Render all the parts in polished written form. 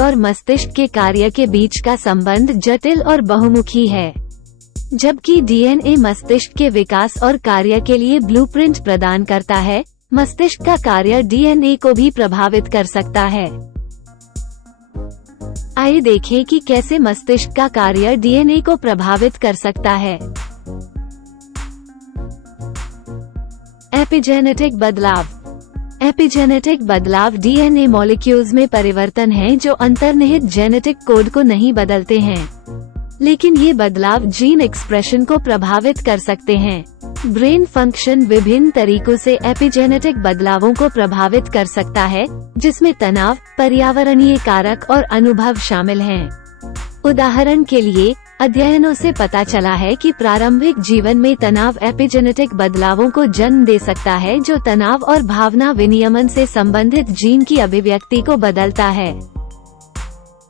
और मस्तिष्क के कार्य के बीच का संबंध जटिल और बहुमुखी है। जबकि डीएनए मस्तिष्क के विकास और कार्य के लिए ब्लूप्रिंट प्रदान करता है, मस्तिष्क का कार्य डीएनए को भी प्रभावित कर सकता है। आइए देखें कि कैसे मस्तिष्क का कार्य डीएनए को प्रभावित कर सकता है। एपिजेनेटिक बदलाव। एपिजेनेटिक बदलाव डीएनए मॉलिक्यूल्स में परिवर्तन हैं जो अंतर्निहित जेनेटिक कोड को नहीं बदलते हैं, लेकिन ये बदलाव जीन एक्सप्रेशन को प्रभावित कर सकते हैं। ब्रेन फंक्शन विभिन्न तरीकों से एपिजेनेटिक बदलावों को प्रभावित कर सकता है, जिसमें तनाव, पर्यावरणीय कारक और अनुभव शामिल हैं। उदाहरण के लिए, अध्ययनों से पता चला है कि प्रारंभिक जीवन में तनाव एपिजेनेटिक बदलावों को जन्म दे सकता है, जो तनाव और भावना विनियमन से संबंधित जीन की अभिव्यक्ति को बदलता है।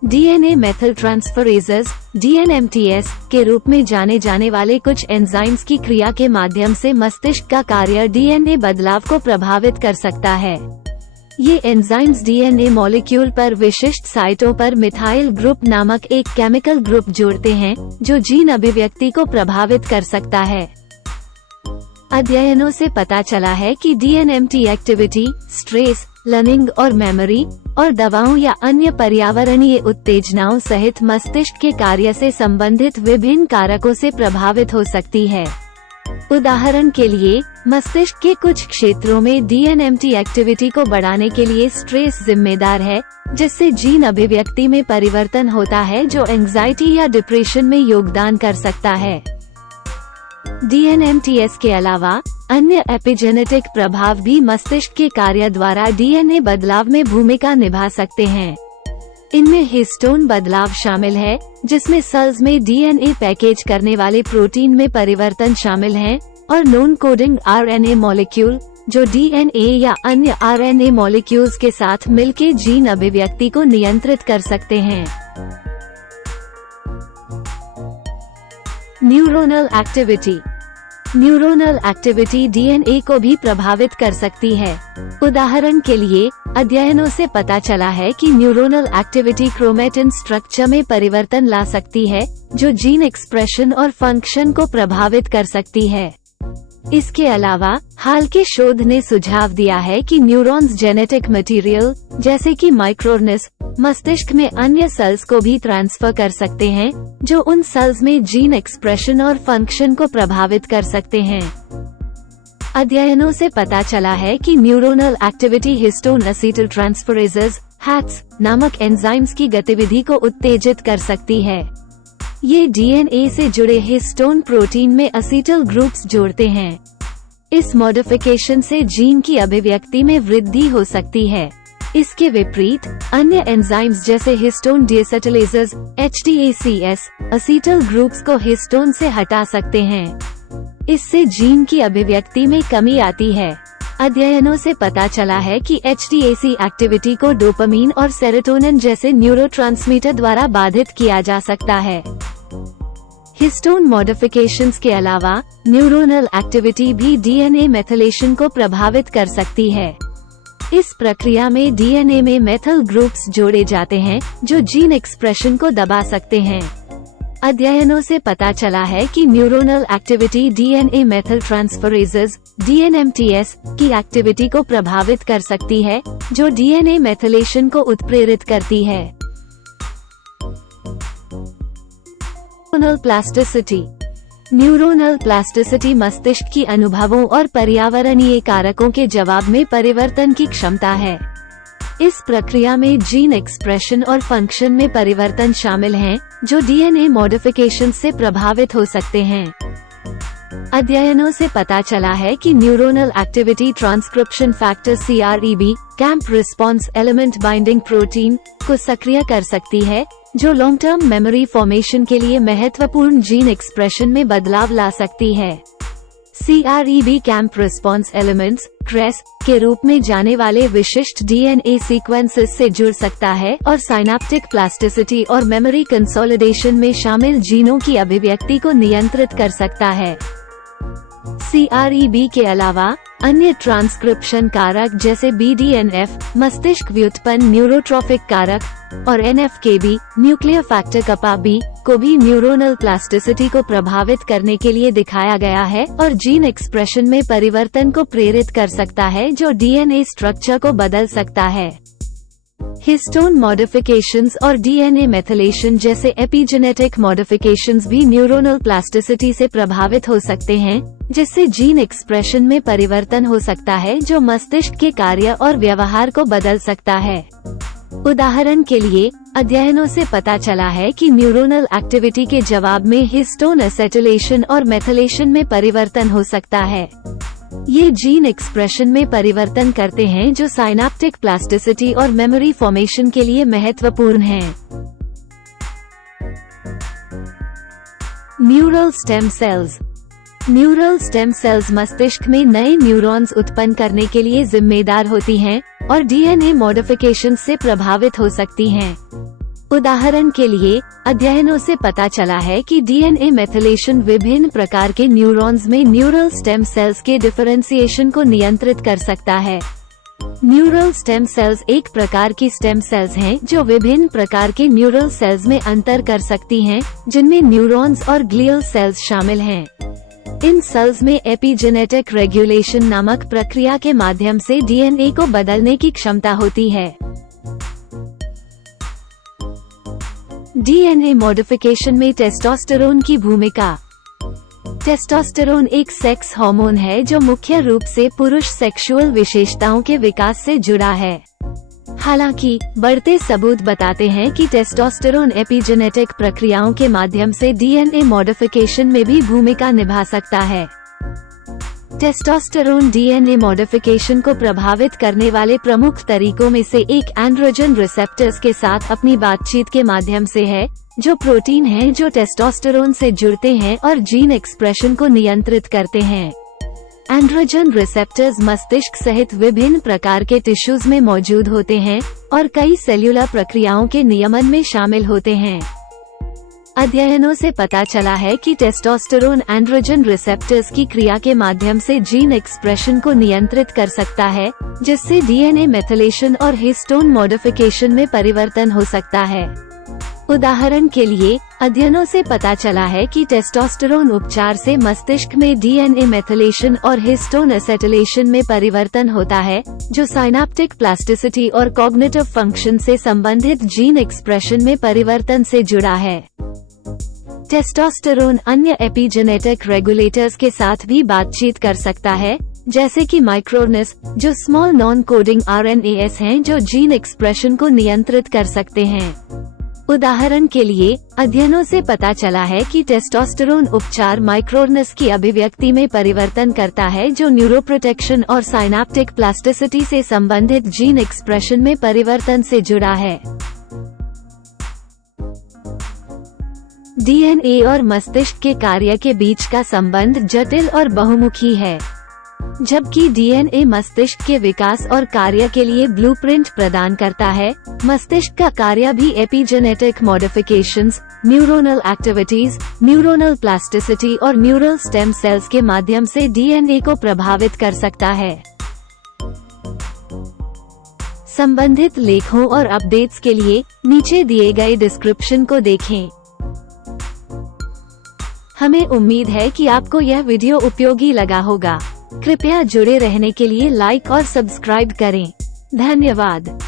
डीएनए मेथिलट्रांसफरेजेस (DNMTs) के रूप में जाने जाने वाले कुछ एंजाइम्स की क्रिया के माध्यम से मस्तिष्क का कार्य डीएनए बदलाव को प्रभावित कर सकता है। ये एंजाइम्स डीएनए मॉलिक्यूल पर विशिष्ट साइटों पर मिथाइल ग्रुप नामक एक केमिकल ग्रुप जोड़ते हैं, जो जीन अभिव्यक्ति को प्रभावित कर सकता है। अध्ययनों से पता चला है कि DNMT एक्टिविटी, स्ट्रेस, लर्निंग और मेमोरी और दवाओं या अन्य पर्यावरणीय उत्तेजनाओं सहित मस्तिष्क के कार्य से संबंधित विभिन्न कारकों से प्रभावित हो सकती है। उदाहरण के लिए, मस्तिष्क के कुछ क्षेत्रों में DNMT एक्टिविटी को बढ़ाने के लिए स्ट्रेस जिम्मेदार है, जिससे जीन अभिव्यक्ति में परिवर्तन होता है जो एंजाइटी या डिप्रेशन में योगदान कर सकता है। DNMTs के अलावा अन्य एपिजेनेटिक प्रभाव भी मस्तिष्क के कार्य द्वारा डीएनए बदलाव में भूमिका निभा सकते हैं। इनमें हिस्टोन बदलाव शामिल है, जिसमें सेल्स में डीएनए पैकेज करने वाले प्रोटीन में परिवर्तन शामिल है, और नॉन कोडिंग आरएनए मॉलिक्यूल, जो डीएनए या अन्य आरएनए मॉलिक्यूल्स के साथ मिलकर जीन अभिव्यक्ति को नियंत्रित कर सकते हैं। Neuronal activity. Neuronal activity DNA को भी प्रभावित कर सकती है। उदाहरण के लिए, अध्ययनों से पता चला है कि न्यूरोनल एक्टिविटी क्रोमैटिन स्ट्रक्चर में परिवर्तन ला सकती है, जो जीन एक्सप्रेशन और फंक्शन को प्रभावित कर सकती है। इसके अलावा, हाल के शोध ने सुझाव दिया है कि न्यूरॉन्स जेनेटिक मटेरियल, जैसे कि माइक्रोरनेस, मस्तिष्क में अन्य सेल्स को भी ट्रांसफर कर सकते हैं, जो उन सेल्स में जीन एक्सप्रेशन और फंक्शन को प्रभावित कर सकते हैं। अध्ययनों से पता चला है कि न्यूरोनल एक्टिविटी हिस्टोन एसिटिलट्रांसफरेजेस (HATs) नामक एंजाइम्स की गतिविधि को उत्तेजित कर सकती है। ये डीएनए से जुड़े हिस्टोन प्रोटीन में असीटिल ग्रुप्स जोड़ते हैं। इस मॉडिफिकेशन से जीन की अभिव्यक्ति में वृद्धि हो सकती है। इसके विपरीत, अन्य एंजाइम्स जैसे हिस्टोन डीएसेटिलेजेस (HDACs) असीटिल ग्रुप्स को हिस्टोन से हटा सकते हैं। इससे जीन की अभिव्यक्ति में कमी आती है। अध्ययनों से पता चला है कि HDAC एक्टिविटी को डोपामीन और सेरोटोनिन जैसे न्यूरोट्रांसमीटर द्वारा बाधित किया जा सकता है। हिस्टोन मॉडिफिकेशंस के अलावा न्यूरोनल एक्टिविटी भी डीएनए मेथिलेशन को प्रभावित कर सकती है। इस प्रक्रिया में डीएनए में मेथिल ग्रुप्स जोड़े जाते हैं, जो जीन एक्सप्रेशन को दबा सकते हैं। अध्ययनों से पता चला है कि न्यूरोनल एक्टिविटी डीएनए मेथिलट्रांसफरेजेस (DNMTs) की एक्टिविटी को प्रभावित कर सकती है, जो डीएनए मेथिलेशन को उत्प्रेरित करती है। Neuronal plasticity. न्यूरोनल प्लास्टिसिटी मस्तिष्क की अनुभवों और पर्यावरणीय कारकों के जवाब में परिवर्तन की क्षमता है। इस प्रक्रिया में जीन एक्सप्रेशन और फंक्शन में परिवर्तन शामिल हैं, जो डीएनए मॉडिफिकेशन से प्रभावित हो सकते हैं। अध्ययनों से पता चला है कि neuronal activity transcription factor CREB camp response element binding protein को सक्रिय कर सकती है, जो लॉन्ग टर्म मेमोरी फॉर्मेशन के लिए महत्वपूर्ण जीन एक्सप्रेशन में बदलाव ला सकती है। CREB camp response elements (CRES) के रूप में जाने वाले विशिष्ट डीएनए सीक्वेंसेस से जुड़ सकता है और साइनेप्टिक प्लास्टिसिटी और मेमोरी कंसोलिडेशन में शामिल जीनों की अभिव्यक्ति को नियंत्रित कर सकता है। CREB के अलावा अन्य ट्रांसक्रिप्शन कारक जैसे BDNF, मस्तिष्क व्युत्पन्न न्यूरोट्रॉफिक कारक और NF-κB, न्यूक्लियर फैक्टर कपा B को भी न्यूरोनल प्लास्टिसिटी को प्रभावित करने के लिए दिखाया गया है और जीन एक्सप्रेशन में परिवर्तन को प्रेरित कर सकता है जो DNA स्ट्रक्चर को बदल सकता है। हिस्टोन मॉडिफिकेशंस और DNA मेथिलेशन जैसे एपिजेनेटिक मॉडिफिकेशंस भी न्यूरोनल प्लास्टिसिटी से प्रभावित हो सकते हैं, जिससे जीन एक्सप्रेशन में परिवर्तन हो सकता है जो मस्तिष्क के कार्य और व्यवहार को बदल सकता है। उदाहरण के लिए, अध्ययनों से पता चला है कि न्यूरोनल एक्टिविटी के जवाब में हिस्टोन एसिटिलेशन और मेथिलेशन में परिवर्तन हो सकता है। ये जीन एक्सप्रेशन में परिवर्तन करते हैं जो साइनेप्टिक प्लास्टिसिटी और मेमोरी फॉर्मेशन के लिए महत्वपूर्ण हैं। Neural stem cells. Neural stem cells मस्तिष्क में नए न्यूरॉन्स उत्पन्न करने के लिए जिम्मेदार होती हैं और DNA मॉडिफिकेशन से प्रभावित हो सकती हैं। उदाहरण के लिए, अध्ययनों से पता चला है कि DNA मेथिलेशन विभिन्न प्रकार के न्यूरॉन्स में न्यूरल स्टेम सेल्स के डिफरेंशिएशन को नियंत्रित कर सकता है। न्यूरल स्टेम सेल्स एक प्रकार की स्टेम सेल्स हैं जो विभिन्न प्रकार के न्यूरल सेल्स में अंतर कर सकती हैं, जिनमें न्यूरॉन्स और ग्लियल सेल्स शामिल हैं। इन सेल्स में एपिजेनेटिक रेगुलेशन नामक प्रक्रिया के माध्यम से DNA को बदलने की क्षमता होती है। DNA मॉडिफिकेशन में टेस्टोस्टेरोन की भूमिका। टेस्टोस्टेरोन एक सेक्स हार्मोन है जो मुख्य रूप से पुरुष सेक्सुअल विशेषताओं के विकास से जुड़ा है। हालांकि, बढ़ते सबूत बताते हैं कि टेस्टोस्टेरोन एपिजेनेटिक प्रक्रियाओं के माध्यम से DNA मॉडिफिकेशन में भी भूमिका निभा सकता है। टेस्टोस्टेरोन DNA मॉडिफिकेशन को प्रभावित करने वाले प्रमुख तरीकों में से एक एंड्रोजन रिसेप्टर्स के साथ अपनी बातचीत के माध्यम से है, जो प्रोटीन हैं जो टेस्टोस्टेरोन से जुड़ते हैं और जीन एक्सप्रेशन को नियंत्रित करते हैं। एंड्रोजन रिसेप्टर्स मस्तिष्क सहित विभिन्न प्रकार के टिश्यूज में मौजूद होते हैं और कई सेल्यूलर प्रक्रियाओं के नियमन में शामिल होते हैं। अध्ययनों से पता चला है कि टेस्टोस्टेरोन एंड्रोजन रिसेप्टर्स की क्रिया के माध्यम से जीन एक्सप्रेशन को नियंत्रित कर सकता है, जिससे DNA मेथिलेशन और हिस्टोन मॉडिफिकेशन में परिवर्तन हो सकता है। उदाहरण के लिए, अध्ययनों से पता चला है कि टेस्टोस्टेरोन उपचार से मस्तिष्क में DNA मेथिलेशन और हिस्टोन एसिटिलेशन में परिवर्तन होता है, जो साइनेप्टिक प्लास्टिसिटी और कॉग्निटिव फंक्शन से संबंधित जीन एक्सप्रेशन में परिवर्तन से जुड़ा है। टेस्टोस्टेरोन अन्य एपिजेनेटिक रेगुलेटर्स के साथ भी बातचीत कर सकता है, जैसे कि माइक्रोरनेस, जो स्मॉल नॉन कोडिंग RNAs हैं जो जीन एक्सप्रेशन को नियंत्रित कर सकते हैं। उदाहरण के लिए, अध्ययनों से पता चला है कि टेस्टोस्टेरोन उपचार माइक्रोरनेस की अभिव्यक्ति में परिवर्तन करता है, जो न्यूरोप्रोटेक्शन और साइनेप्टिक प्लास्टिसिटी से संबंधित जीन एक्सप्रेशन में परिवर्तन से जुड़ा है। DNA और मस्तिष्क के कार्य के बीच का संबंध जटिल और बहुमुखी है। जबकि DNA मस्तिष्क के विकास और कार्य के लिए ब्लूप्रिंट प्रदान करता है, मस्तिष्क का कार्य भी epigenetic modifications, neuronal activities, neuronal plasticity और न्यूरल स्टेम सेल्स के माध्यम से DNA को प्रभावित कर सकता है। संबंधित लेखों और अपडेट्स के लिए नीचे दिए गए डिस्क्रिप्शन को देखें। हमें उम्मीद है कि आपको यह वीडियो उपयोगी लगा होगा। कृपया जुड़े रहने के लिए लाइक और सब्सक्राइब करें। धन्यवाद।